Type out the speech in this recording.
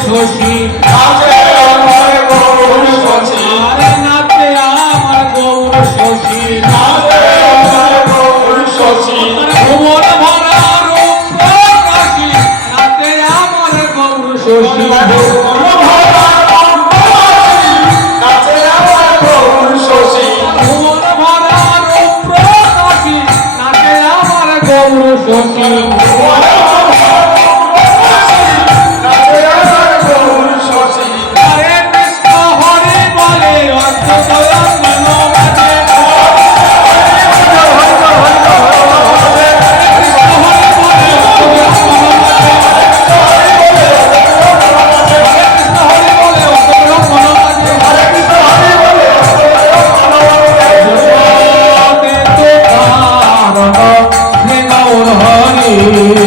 সখী আমার গৌর সখী নাতে আমার গৌর সখী নাতে আমার গৌর সখী ভুবন ভরা রূপ কাশী নাতে আমার গৌর সখী ভুবন ভরা রূপ কাশী নাতে আমার গৌর সখী ভুবন ভরা রূপ কাশী নাতে আমার গৌর সখী Senhor.